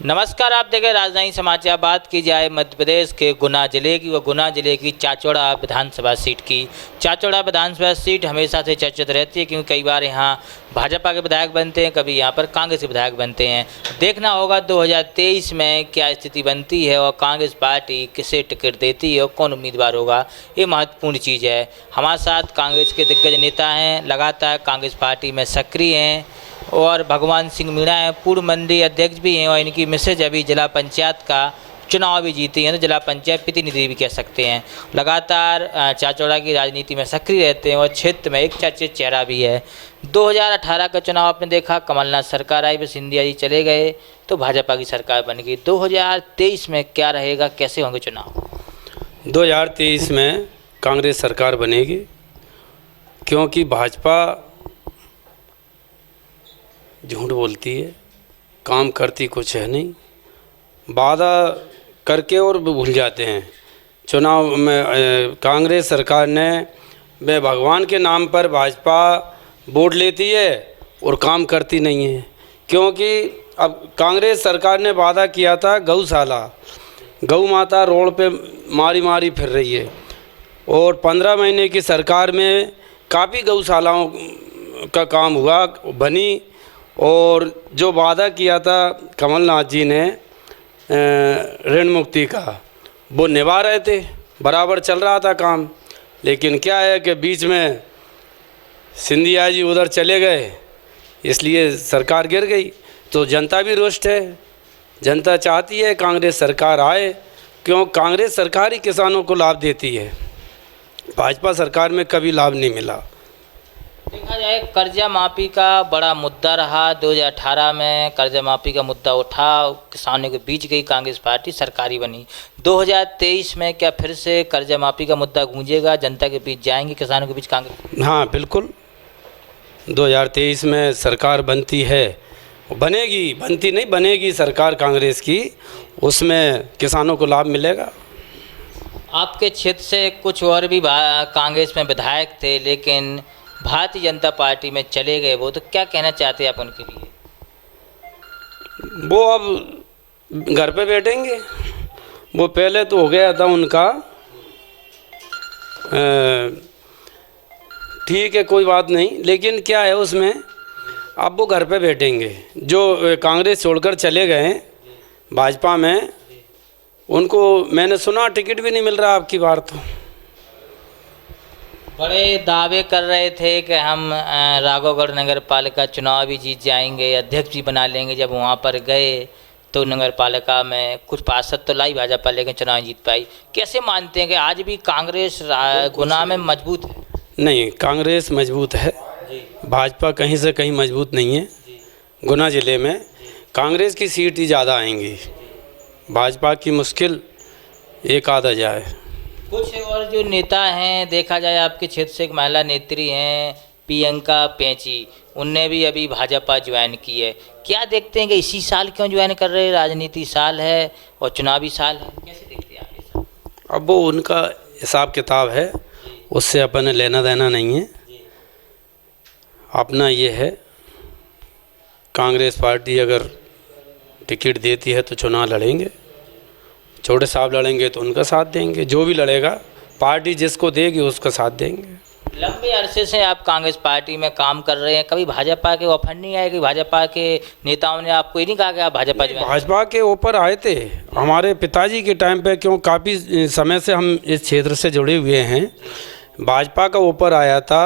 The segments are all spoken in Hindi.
नमस्कार, आप देखें राजधानी समाचार। बात की जाए मध्य प्रदेश के गुना जिले की, व गुना जिले की चाचौड़ा विधानसभा सीट की। चाचौड़ा विधानसभा सीट हमेशा से चर्चित रहती है, क्योंकि कई बार यहाँ भाजपा के विधायक बनते हैं, कभी यहाँ पर कांग्रेस के विधायक बनते हैं। देखना होगा 2023 में क्या स्थिति बनती है और कांग्रेस पार्टी किसे टिकट देती है और कौन उम्मीदवार होगा, ये महत्वपूर्ण चीज़ है। हमारे साथ कांग्रेस के दिग्गज नेता हैं, लगातार कांग्रेस पार्टी में सक्रिय हैं, और भगवान सिंह मीणा हैं, पूर्व मंडल अध्यक्ष भी हैं, और इनकी मिसेज अभी जिला पंचायत का चुनाव भी जीती हैं, तो जिला पंचायत प्रतिनिधि भी कह सकते हैं। लगातार चाचौड़ा की राजनीति में सक्रिय रहते हैं और क्षेत्र में एक चर्चित चेहरा भी है। 2018 का चुनाव आपने देखा, कमलनाथ सरकार आई, फिर सिंधिया जी चले गए तो भाजपा की सरकार बन गई। 2023 में क्या रहेगा, कैसे होंगे चुनाव? 2023 में कांग्रेस सरकार बनेगी, क्योंकि भाजपा झूठ बोलती है, काम करती कुछ है नहीं, वादा करके और भूल जाते हैं। चुनाव में कांग्रेस सरकार ने वे भगवान के नाम पर भाजपा वोट लेती है और काम करती नहीं है। क्योंकि अब कांग्रेस सरकार ने वादा किया था गौशाला, गौ माता रोड पे मारी मारी फिर रही है, और 15 महीने की सरकार में काफ़ी गौशालाओं का काम हुआ, बनी, और जो वादा किया था कमलनाथ जी ने ऋण मुक्ति का, वो निभा रहे थे, बराबर चल रहा था काम। लेकिन क्या है कि बीच में सिंधिया जी उधर चले गए, इसलिए सरकार गिर गई। तो जनता भी रुष्ट है, जनता चाहती है कांग्रेस सरकार आए, क्यों कांग्रेस सरकार ही किसानों को लाभ देती है, भाजपा सरकार में कभी लाभ नहीं मिला। देखा जाए कर्जा माफ़ी का बड़ा मुद्दा रहा। 2018 में कर्जा माफ़ी का मुद्दा उठा, किसानों के बीच गई कांग्रेस पार्टी, सरकारी बनी। 2023 में क्या फिर से कर्जा माफ़ी का मुद्दा गूंजेगा, जनता के बीच जाएंगे किसानों के बीच कांग्रेस? हाँ बिल्कुल, 2023 में सरकार बनती है, बनेगी, बनती नहीं बनेगी सरकार कांग्रेस की, उसमें किसानों को लाभ मिलेगा। आपके क्षेत्र से कुछ और भी कांग्रेस में विधायक थे, लेकिन भारतीय जनता पार्टी में चले गए, वो तो क्या कहना चाहते हैं आप उनके लिए? वो अब घर पे बैठेंगे, वो पहले तो हो गया था उनका, ठीक है कोई बात नहीं, लेकिन क्या है उसमें, अब वो घर पे बैठेंगे। जो कांग्रेस छोड़कर चले गए भाजपा में, उनको मैंने सुना टिकट भी नहीं मिल रहा आपकी बार। तो बड़े दावे कर रहे थे कि हम राघवगढ़ नगर पालिका चुनाव भी जीत जाएंगे, अध्यक्ष भी बना लेंगे। जब वहाँ पर गए तो नगर पालिका में कुछ पार्षद तो लाई भाजपा, लेकिन चुनाव जीत पाई। कैसे मानते हैं कि आज भी कांग्रेस गुना में मजबूत है? नहीं, कांग्रेस मजबूत है, भाजपा कहीं से कहीं मजबूत नहीं है। गुना ज़िले में कांग्रेस की सीट ही ज़्यादा आएंगी, भाजपा की मुश्किल एक आधा जाए। कुछ और जो नेता हैं, देखा जाए आपके क्षेत्र से एक महिला नेत्री हैं प्रियंका पैंची, उनने भी अभी भाजपा ज्वाइन की है। क्या देखते हैं कि इसी साल क्यों ज्वाइन कर रहे हैं? राजनीति साल है और चुनावी साल है, कैसे देखते हैं आप ये सब? अब वो उनका हिसाब किताब है, उससे अपन लेना देना नहीं है। अपना ये है, कांग्रेस पार्टी अगर टिकट देती है तो चुनाव लड़ेंगे, छोटे साहब लड़ेंगे तो उनका साथ देंगे, जो भी लड़ेगा पार्टी जिसको देगी उसका साथ देंगे। लंबे अरसे से आप कांग्रेस पार्टी में काम कर रहे हैं, कभी भाजपा के ऑफर नहीं आए कि भाजपा के नेताओं ने आपको ये नहीं कहा कि आप भाजपा ज्वाइन? भाजपा के ऊपर आए थे हमारे पिताजी के टाइम पे, क्यों काफ़ी समय से हम इस क्षेत्र से जुड़े हुए हैं। भाजपा का ऊपर आया था,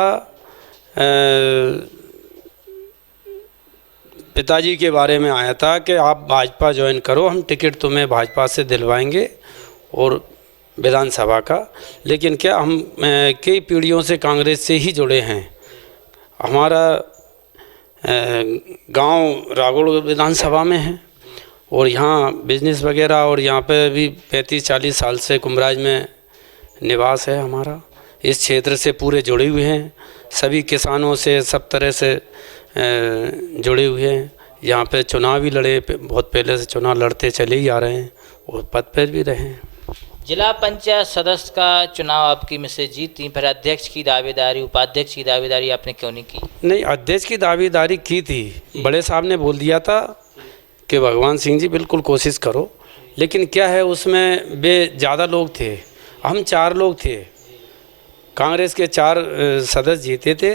पिताजी के बारे में आया था कि आप भाजपा ज्वाइन करो, हम टिकट तुम्हें भाजपा से दिलवाएंगे और विधानसभा का। लेकिन क्या हम कई पीढ़ियों से कांग्रेस से ही जुड़े हैं। हमारा गांव राघोड़ विधानसभा में है, और यहाँ बिजनेस वगैरह, और यहाँ पे भी 35-40 साल से कुमराज में निवास है हमारा। इस क्षेत्र से पूरे जुड़े हुए हैं, सभी किसानों से सब तरह से जुड़े हुए हैं। यहाँ पे चुनाव भी लड़े, बहुत पहले से चुनाव लड़ते चले ही आ रहे हैं और पद पर भी रहे हैं। जिला पंचायत सदस्य का चुनाव आपकी मिसेज जीती, फिर अध्यक्ष की दावेदारी, उपाध्यक्ष की दावेदारी आपने क्यों नहीं की? नहीं, अध्यक्ष की दावेदारी की थी, बड़े साहब ने बोल दिया था कि भगवान सिंह जी बिल्कुल कोशिश करो, लेकिन क्या है उसमें वे ज़्यादा लोग थे, हम 4 लोग थे, कांग्रेस के 4 सदस्य जीते थे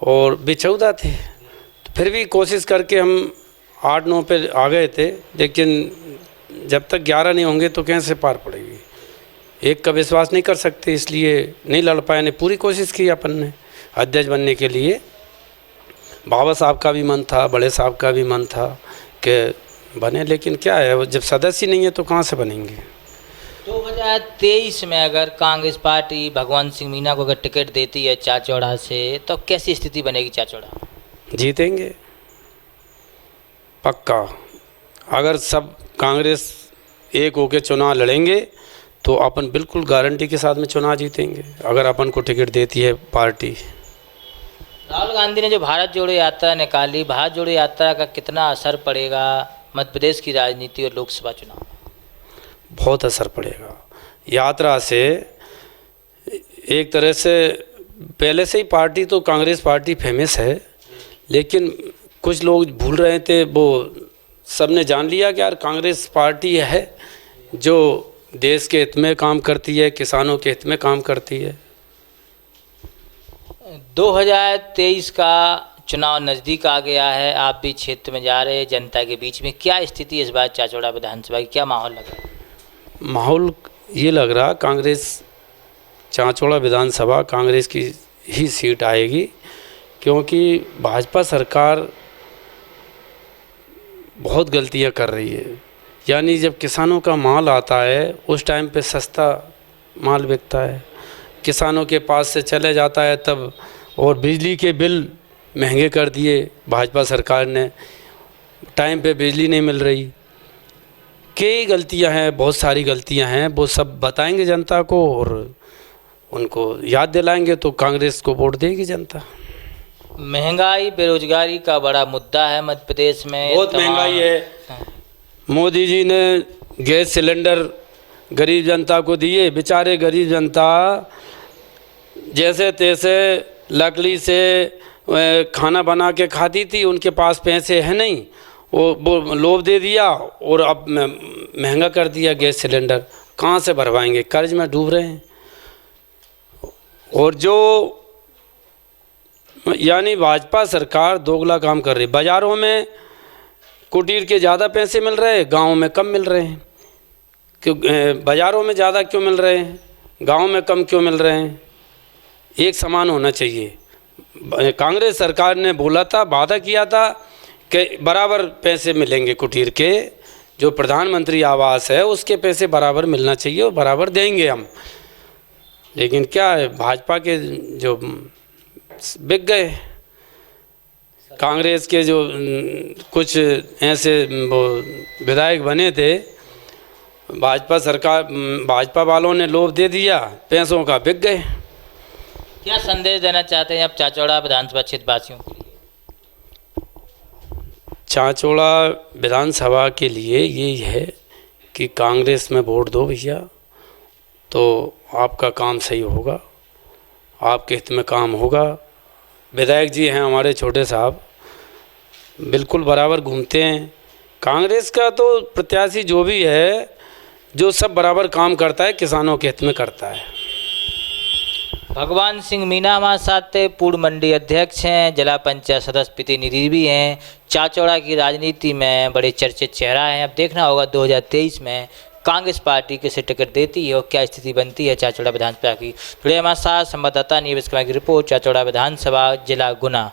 और वे 14 थे, तो फिर भी कोशिश करके हम 8-9 पे आ गए थे, लेकिन जब तक 11 नहीं होंगे तो कैसे पार पड़ेगी। एक का विश्वास नहीं कर सकते, इसलिए नहीं लड़ पाए। ने पूरी कोशिश की अपन ने अध्यक्ष बनने के लिए, बाबा साहब का भी मन था, बड़े साहब का भी मन था कि बने, लेकिन क्या है वो जब सदस्य नहीं है तो कहाँ से बनेंगे। 2023 में अगर कांग्रेस पार्टी भगवंत सिंह मीना को अगर टिकट देती है चाचौड़ा से, तो कैसी स्थिति बनेगी चाचौड़ा? जीतेंगे पक्का। अगर सब कांग्रेस एक होकर चुनाव लड़ेंगे तो अपन बिल्कुल गारंटी के साथ में चुनाव जीतेंगे, अगर अपन को टिकट देती है पार्टी। राहुल गांधी ने जो भारत जोड़ो यात्रा निकाली, भारत जोड़ो यात्रा का कितना असर पड़ेगा मध्य प्रदेश की राजनीति और लोकसभा चुनाव? बहुत असर पड़ेगा। यात्रा से एक तरह से पहले से ही पार्टी तो कांग्रेस पार्टी फेमस है, लेकिन कुछ लोग भूल रहे थे, वो सबने जान लिया कि यार कांग्रेस पार्टी है जो देश के हित में काम करती है, किसानों के हित में काम करती है। 2023 का चुनाव नज़दीक आ गया है, आप भी क्षेत्र में जा रहे हैं, जनता के बीच में क्या स्थिति है इस बार चाचौड़ा विधानसभा की, क्या माहौल लग रहा है? माहौल ये लग रहा कांग्रेस चाचौड़ा विधानसभा कांग्रेस की ही सीट आएगी, क्योंकि भाजपा सरकार बहुत गलतियां कर रही है। यानी जब किसानों का माल आता है उस टाइम पे सस्ता माल बिकता है, किसानों के पास से चले जाता है तब, और बिजली के बिल महंगे कर दिए भाजपा सरकार ने, टाइम पे बिजली नहीं मिल रही। कई गलतियां हैं, बहुत सारी गलतियां हैं, वो सब बताएंगे जनता को और उनको याद दिलाएंगे तो कांग्रेस को वोट देगी जनता। महंगाई बेरोजगारी का बड़ा मुद्दा है मध्य प्रदेश में, बहुत महंगाई है। मोदी जी ने गैस सिलेंडर गरीब जनता को दिए, बेचारे गरीब जनता जैसे तैसे लकड़ी से खाना बना के खाती थी, उनके पास पैसे हैं नहीं, वो लोभ दे दिया और अब महंगा कर दिया गैस सिलेंडर, कहाँ से भरवाएंगे, कर्ज में डूब रहे हैं। और जो यानी भाजपा सरकार दोगला काम कर रही है। बाज़ारों में कुटीर के ज़्यादा पैसे मिल रहे हैं, गाँव में कम मिल रहे हैं। क्यों बाज़ारों में ज़्यादा क्यों मिल रहे हैं, गाँव में कम क्यों मिल रहे हैं? एक समान होना चाहिए। कांग्रेस सरकार ने बोला था, वादा किया था कि बराबर पैसे मिलेंगे कुटीर के, जो प्रधानमंत्री आवास है उसके पैसे बराबर मिलना चाहिए और बराबर देंगे हम। लेकिन क्या है, भाजपा के जो बिक गए, कांग्रेस के जो कुछ ऐसे वो विधायक बने थे, भाजपा सरकार भाजपा वालों ने लोभ दे दिया, पैसों का बिक गए। क्या संदेश देना चाहते हैं आप चाचौड़ा विधानसभा क्षेत्र वासियों के लिए? चाचौड़ा विधानसभा के लिए यही है कि कांग्रेस में वोट दो भैया, तो आपका काम सही होगा, आपके हित में काम होगा। विधायक जी हैं हमारे छोटे साहब, बिल्कुल बराबर घूमते हैं। कांग्रेस का तो प्रत्याशी जो भी है, जो सब बराबर काम करता है, किसानों के हित में करता है। भगवान सिंह मीना हमारे साथ पूर्व मंडी अध्यक्ष हैं, जिला पंचायत सदस्य प्रतिनिधि भी हैं, चाचौड़ा की राजनीति में बड़े चर्चित चेहरा हैं। अब देखना होगा 2023 में कांग्रेस पार्टी किसे टिकट देती है और क्या स्थिति बनती है चाचौड़ा विधानसभा की। जुड़े हमारे साथ संवाददाता नीरज कुमार की रिपोर्ट, चाचौड़ा विधानसभा, जिला गुना।